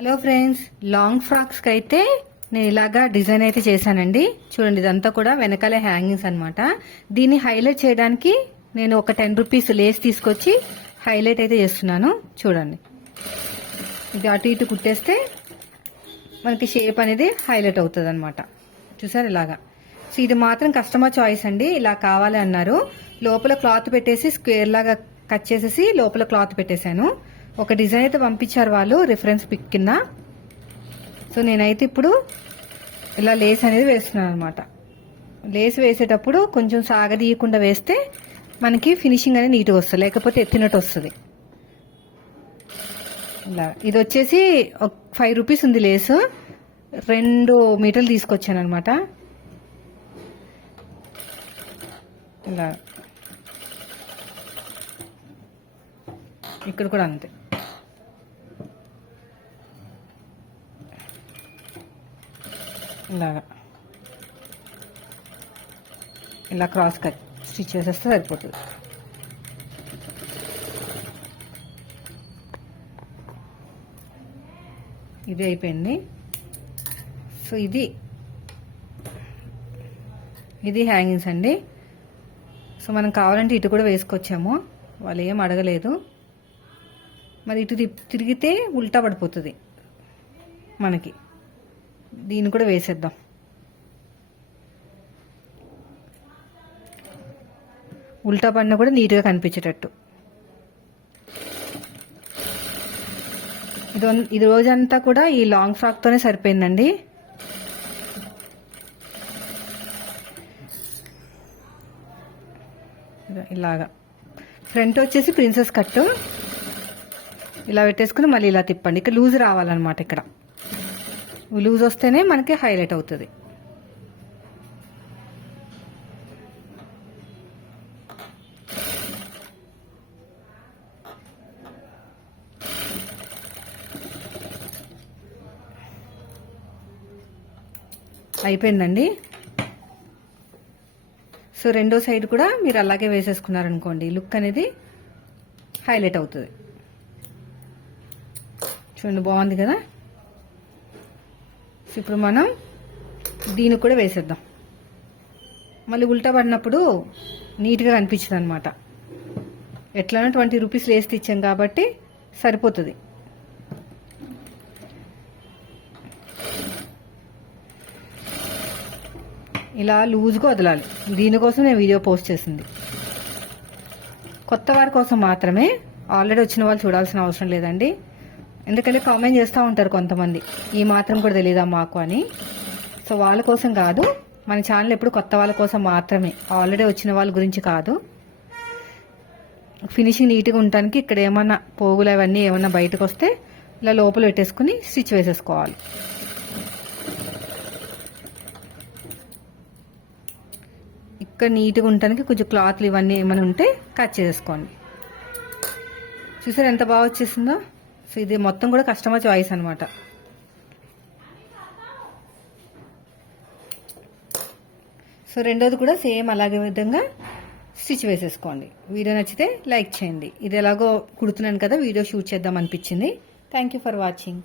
Hello friends, long ఫ్రాక్స్కి అయితే నేను ఇలాగా డిజైన్ అయితే చేశానండి. చూడండి, ఇదంతా కూడా వెనకాలే హ్యాంగింగ్స్ అనమాట. దీన్ని హైలైట్ చేయడానికి నేను ఒక 10 రూపీస్ లేస్ తీసుకొచ్చి హైలైట్ అయితే చేస్తున్నాను. చూడండి, ఇది అటు ఇటు కుట్టేస్తే మనకి షేప్ అనేది హైలైట్ అవుతుంది అనమాట. చూసారు ఇలాగా. సో ఇది మాత్రం కస్టమర్ చాయిస్ అండి. ఇలా కావాలి అన్నారు. లోపల క్లాత్ పెట్టేసి స్క్వేర్ లాగా కట్ చేసేసి లోపల క్లాత్ పెట్టేశాను. ఒక డిజైన్ అయితే పంపించారు వాళ్ళు, రిఫరెన్స్ పిక్ కింద. సో నేనైతే ఇప్పుడు ఇలా లేస్ అనేది వేస్తున్నాను అనమాట. లేస్ వేసేటప్పుడు కొంచెం సాగదీయకుండా వేస్తే మనకి ఫినిషింగ్ అనేది నీట్గా వస్తుంది, లేకపోతే ఎత్తినట్టు వస్తుంది. ఇలా ఇది వచ్చేసి 5 రూపీస్ ఉంది లేసు. 2 మీటర్లు తీసుకొచ్చాను అనమాట. ఇలా ఇక్కడ కూడా అంతే. ఇలాగా ఇలా క్రాస్ కట్ స్టిచ్ చేసేస్తే సరిపోతుంది. ఇది అయిపోయింది. సో ఇది హ్యాంగింగ్స్ అండి. సో మనం కావాలంటే ఇటు కూడా వేసుకొచ్చాము, వాళ్ళు ఏం అడగలేదు. మరి ఇటు తిరిగితే ఉల్టా పడిపోతుంది మనకి. దీన్ని కూడా వేసేద్దాం. ఉల్టా పడినా కూడా నీట్గా కనిపించేటట్టు. ఇది రోజంతా కూడా ఈ లాంగ్ ఫ్రాక్తోనే సరిపోయిందండి. ఇలాగా ఫ్రంట్ వచ్చేసి ప్రిన్సెస్ కట్ ఇలా పెట్టేసుకుని మళ్ళీ ఇలా తిప్పండి. ఇక్కడ లూజ్ రావాలన్నమాట. ఇక్కడ లూజ్ వస్తేనే మనకి హైలైట్ అవుతుంది. అయిపోయిందండి. సో రెండో సైడ్ కూడా మీరు అలాగే వేసేసుకున్నారనుకోండి, లుక్ అనేది హైలైట్ అవుతుంది. చూడండి, బాగుంది కదా. సో ఇప్పుడు మనం దీన్ని కూడా వేసేద్దాం. మళ్ళీ ఉల్టా పడినప్పుడు నీట్గా కనిపించదు అనమాట. ఎట్లనో 20 రూపీస్ లేసి ఇచ్చాం కాబట్టి సరిపోతుంది. ఇలా లూజ్గా వదలాలి. దీనికోసం నేను వీడియో పోస్ట్ చేసింది. కొత్త వారి కోసం మాత్రమే, ఆల్రెడీ వచ్చిన వాళ్ళు చూడాల్సిన అవసరం లేదండి. ఎందుకంటే కామెంట్ చేస్తూ ఉంటారు కొంతమంది, ఈ మాత్రం కూడా తెలియదా మాకు అని. సో వాళ్ళ కోసం కాదు, మన ఛానల్ ఎప్పుడు కొత్త వాళ్ళ కోసం మాత్రమే, ఆల్రెడీ వచ్చిన వాళ్ళ గురించి కాదు. ఫినిషింగ్ నీట్గా ఉండటానికి ఇక్కడ ఏమన్నా పోగులు అవన్నీ ఏమన్నా బయటకు వస్తే ఇలా లోపల పెట్టేసుకుని స్టిచ్ వేసేసుకోవాలి. ఇక్కడ నీట్గా ఉండటానికి కొంచెం క్లాత్లు ఇవన్నీ ఏమైనా ఉంటే కట్ చేసేసుకోండి. చూసారు ఎంత బాగా వచ్చేసిందో. సో ఇది మొత్తం కూడా కస్టమర్ చాయిస్ అనమాట. సో రెండోది కూడా సేమ్ అలాగే విధంగా స్టిచ్ వేసేసుకోండి. వీడియో నచ్చితే లైక్ చేయండి. ఇది ఎలాగో కుడుతున్నాను కదా, వీడియో షూట్ చేద్దాం అనిపించింది. Thank you for watching.